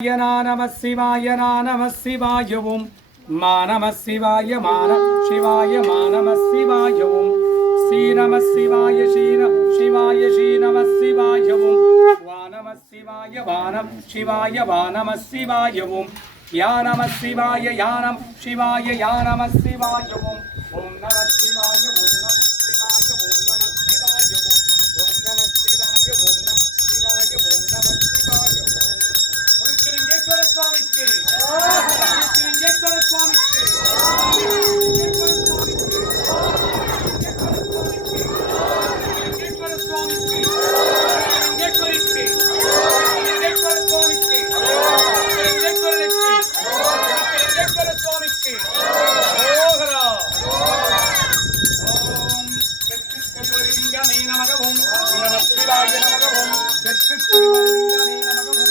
நம சிவாய நம சிவாயவும் மா நம சிவாய மான சிவாய மா நம சிவாயவும் ஸ்ரீ நம சிவாய சிவாய ஸ்ரீ நம சிவாயவும் வா நம சிவாய வானம் சிவாய வா நம சிவாயவும் யா நம சிவாய யானம் சிவாய யா நம சிவாயவும் ஓம் நம சிவாய ஓம் நம சிவாய ஓம் நம சிவாயவும் ஓம் நம சிவாய ஓம் நம சிவாய ஓம் நம சிவாயவும் லிங்கேஸ்வர சுவாமிக்கு லிங்கேஸ்வர சுவாமிக்கு லிங்கேஸ்வர சுவாமிக்கு லிங்கேஸ்வர சுவாமிக்கு லிங்கேஸ்வரிக்கு லிங்கேஸ்வர சுவாமிக்கு லிங்கேஸ்வரனுக்கு லிங்கேஸ்வர சுவாமிக்கு ஓஹரா ஓம் தெற்கு கருவலிங்கமே நமக ஓம் நம சிவாய நமக ஓம் தெற்கு கருவலிங்கமே நமக ஓம்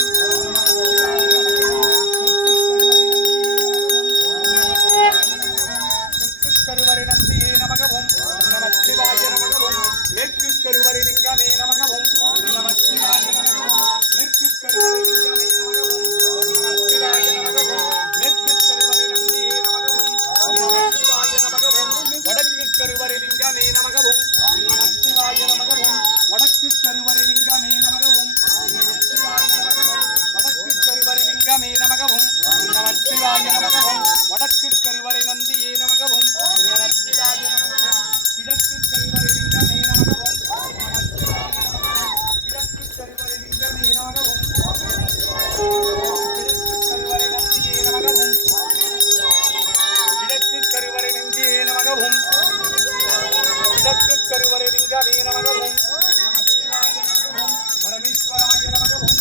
வடக்கு கருவறை நந்தியே நமகவும் நம சிவாய நமகவும் கிழக்கு கருவறை லிங்கமே நமகவும் கிழக்கு கருவறை லிங்கமே நமகவும் கிழக்கு கருவறை நந்தியே நமகவும் கிழக்கு கருவறை நந்தியே நமகவும் கிழக்கு கருவறை லிங்கமே நமகவும் நம சிவாய நமகவும் பரமேஸ்வராய நமகவும்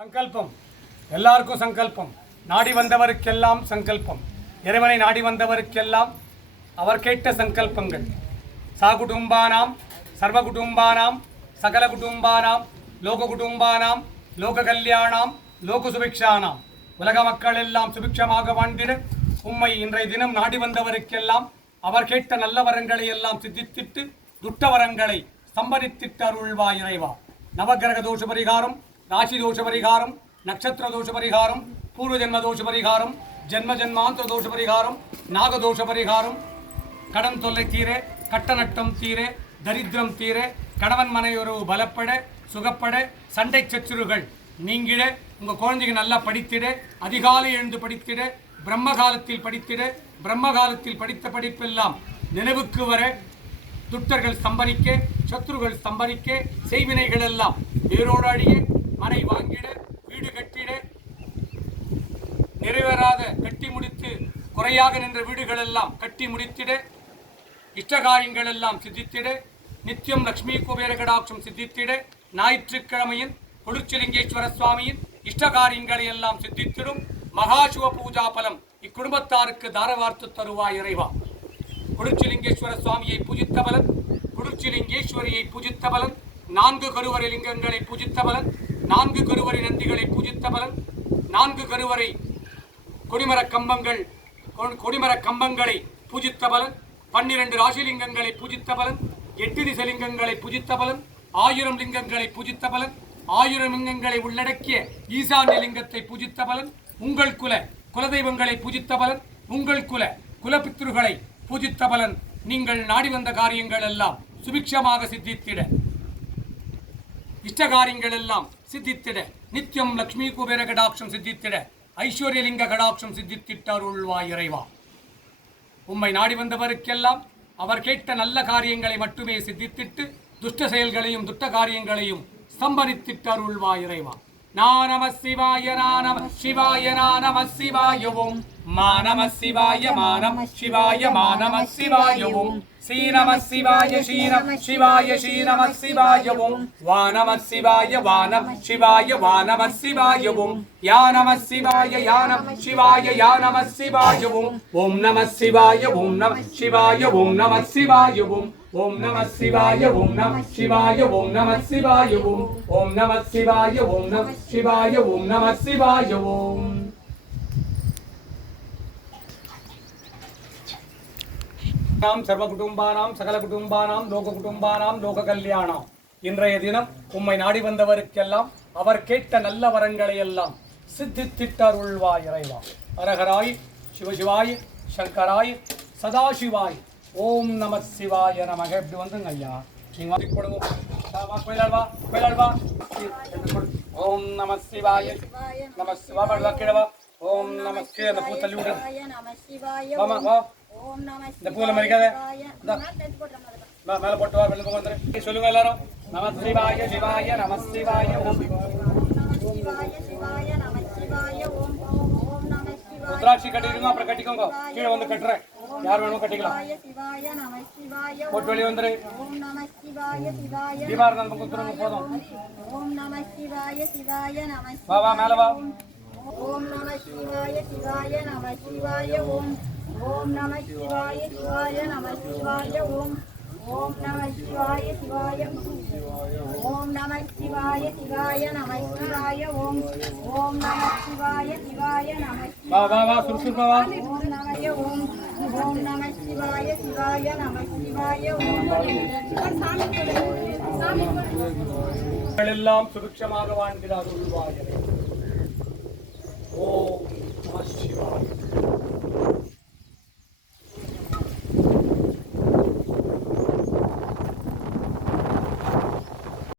சங்கல்பம் எல்லாருக்கும் சங்கல்பம் நாடி வந்தவருக்கெல்லாம் சங்கல்பம் இறைவனை நாடி வந்தவருக்கெல்லாம் அவர் கேட்ட சங்கல்பங்கள் சாகுடும்பானாம் சர்வகுடும்பானாம் சகல குடும்பானாம் லோக குடும்பானாம் லோக கல்யாணாம் லோக சுபிக்ஷானாம் உலக மக்கள் எல்லாம் சுபிக்ஷமாக வாழ்ந்திட உம்மை இன்றைய தினம் நாடி வந்தவருக்கெல்லாம் அவர் கேட்ட நல்ல வரங்களை எல்லாம் சித்தித்திட்டு துட்ட வரங்களை சம்பரித்திட்டு அருள்வா இறைவா நவகிரக தோஷ பரிகாரம் ராசி தோஷ பரிகாரம் நட்சத்திர தோஷ பரிகாரம் பூர்வ ஜென்ம தோஷ பரிகாரம் ஜென்ம ஜென்மாந்திர தோஷ பரிகாரம் நாகதோஷ பரிகாரம் கடன் தொல்லை தீர கட்ட நட்டம் தீர தரித்திரம் தீர கணவன் மனையுறவு பலப்பட சுகப்பட சண்டை சச்சுறுகள் நீங்கிட உங்கள் குழந்தைங்க நல்லா படித்திட அதிகாலை எழுந்து படித்திட பிரம்ம காலத்தில் படித்திட பிரம்ம காலத்தில் படித்த படிப்பெல்லாம் நினைவுக்கு வர துட்டர்கள் சம்பரிக்க சத்துருகள் சம்பரிக்க செய்வினைகள் எல்லாம் வேரோடு அழிய மனை வாங்கிட வீடு கட்டிட நிறைவேறாத கட்டி முடித்து குறையாக நின்ற வீடுகள் எல்லாம் கட்டி முடித்திட இஷ்டகாரியங்கள் எல்லாம் சித்தித்திட நித்தியம் லட்சுமி குபேர கடாட்சம் சித்தித்திட ஞாயிற்றுக்கிழமையின் கொடுச்சிலிங்கேஸ்வர சுவாமியின் இஷ்டகாரியங்களை எல்லாம் சித்தித்திடும் மகாசிவ பூஜா பலம் இக்குடும்பத்தாருக்கு தாரவார்த்து தருவாய் இறைவா கொடுச்சிலிங்கேஸ்வர சுவாமியை பூஜித்த பலன் கொடுச்சிலிங்கேஸ்வரியை பூஜித்த பலன் 4 கருவறை லிங்கங்களை பூஜித்த பலன் 4 கருவறை நந்திகளை பூஜித்த பலன் 4 கருவறை கொடிமர கம்பங்களை பூஜித்த பலன் 12 ராசிலிங்கங்களை பூஜித்த பலன் 8 திசலிங்கங்களை பூஜித்த பலன் 1000 லிங்கங்களை பூஜித்த பலன் 1000 லிங்கங்களை உள்ளடக்கிய ஈசான்ய லிங்கத்தை பூஜித்த பலன் உங்கள் குலதெய்வங்களை பூஜித்த பலன் உங்கள் குலபித்ருகளை பூஜித்த பலன் நீங்கள் நாடி வந்த காரியங்கள் எல்லாம் சுபிக்ஷமாக சித்தித்திட இஷ்டகாரியங்கள் எல்லாம் சித்தித்திட நித்தியம் லட்சுமி குபேர கடாட்சம் சித்தித்திட ஐஸ்வர்யலிங்க கடாட்சம் சித்தித்திட்டார் உள்வாய் இறைவா உம்மை நாடி வந்தவருக்கெல்லாம் அவர் கேட்ட நல்ல காரியங்களை மட்டுமே சித்தித்திட்டு துஷ்ட செயல்களையும் துட்ட காரியங்களையும் ஸ்தம்பரித்திட்டார் உள்வாய் இறைவா நம சிவாய நம சிவாய நம சிவாய ஓம் மா நம சிவாய மா நம சிவாய மா நம சிவாய ஓம் ஸ்ரீ நம சிவாய ஸ்ரீ நம சிவாய ஸ்ரீ நம சிவாய ஓம் வா நம சிவாய வா நம சிவாய வா நம சிவாய ஓம் யா நம சிவாய யா நம சிவாய யா நம சிவாய ஓம் நம சிவாய ஓம் நம சிவாய ஓம் நம சிவாய ஓம் நம சிவாய ஓம் நம சிவாய ஓம் நம சிவாய ஓம் நம சிவாய ஓம் நம சிவாய ஓம் நம சிவாய ஓம். சர்வ குடும்பானாம் சகல குடும்பானாம் லோக குடும்பானாம் லோக கல்யாணம். இன்றைய தினம் உம்மை நாடி வந்தவருக்கெல்லாம் அவர் கேட்ட நல்ல வரங்களை எல்லாம் சித்தித்திட்டருள்வாய் இறைவா. அரகராய் சிவசிவாய் சங்கராய் சதாசிவாய் ஓம் நம சிவாய நமக. இப்படி வந்துங்க ஐயா, நீங்க கொடுங்க ஓம் நம சிவாய நம சிவா கிழவா ஓம் நம அந்த பூ தள்ளி விடு. ஆமா வா இந்த பூல மறிக்காத மேல போட்டு வா. வெளில போக வந்துரு. சொல்லுங்க எல்லாரும் நம சிவாய சிவாய நம சிவாய ஓம். ருத்ராட்சி கட்டிடுங்க, அப்புறம் கட்டிக்கோங்க. கீழே வந்து கட்டுறேன், யார் வேணும் கட்டிக்கலாம். போட்டு வெளியே வந்துரு. தீபாரணம் கொடுத்துருங்க போதும். வா வா மேல வா. ஓம் நம சிவாய சிவாய நம சிவாய ஓம். ஓம் நம சிவாய சிவாய நம சிவாய ஓம். ஓம் நம சிவாய சிவாய ஓம் நம சிவாய சிவாய நம சிவாய ஓம். ஓம் நம சிவாய சிவாய நம வா வா வா சுறுசுறுப்பா வா. ஓம் நமய ஓம். ஓம் நம சிவாய சிவாய நம சிவாய ஓம். எல்லாம் சுபிட்சமாக வாழ்கிறார். ஓம் நம சிவாய.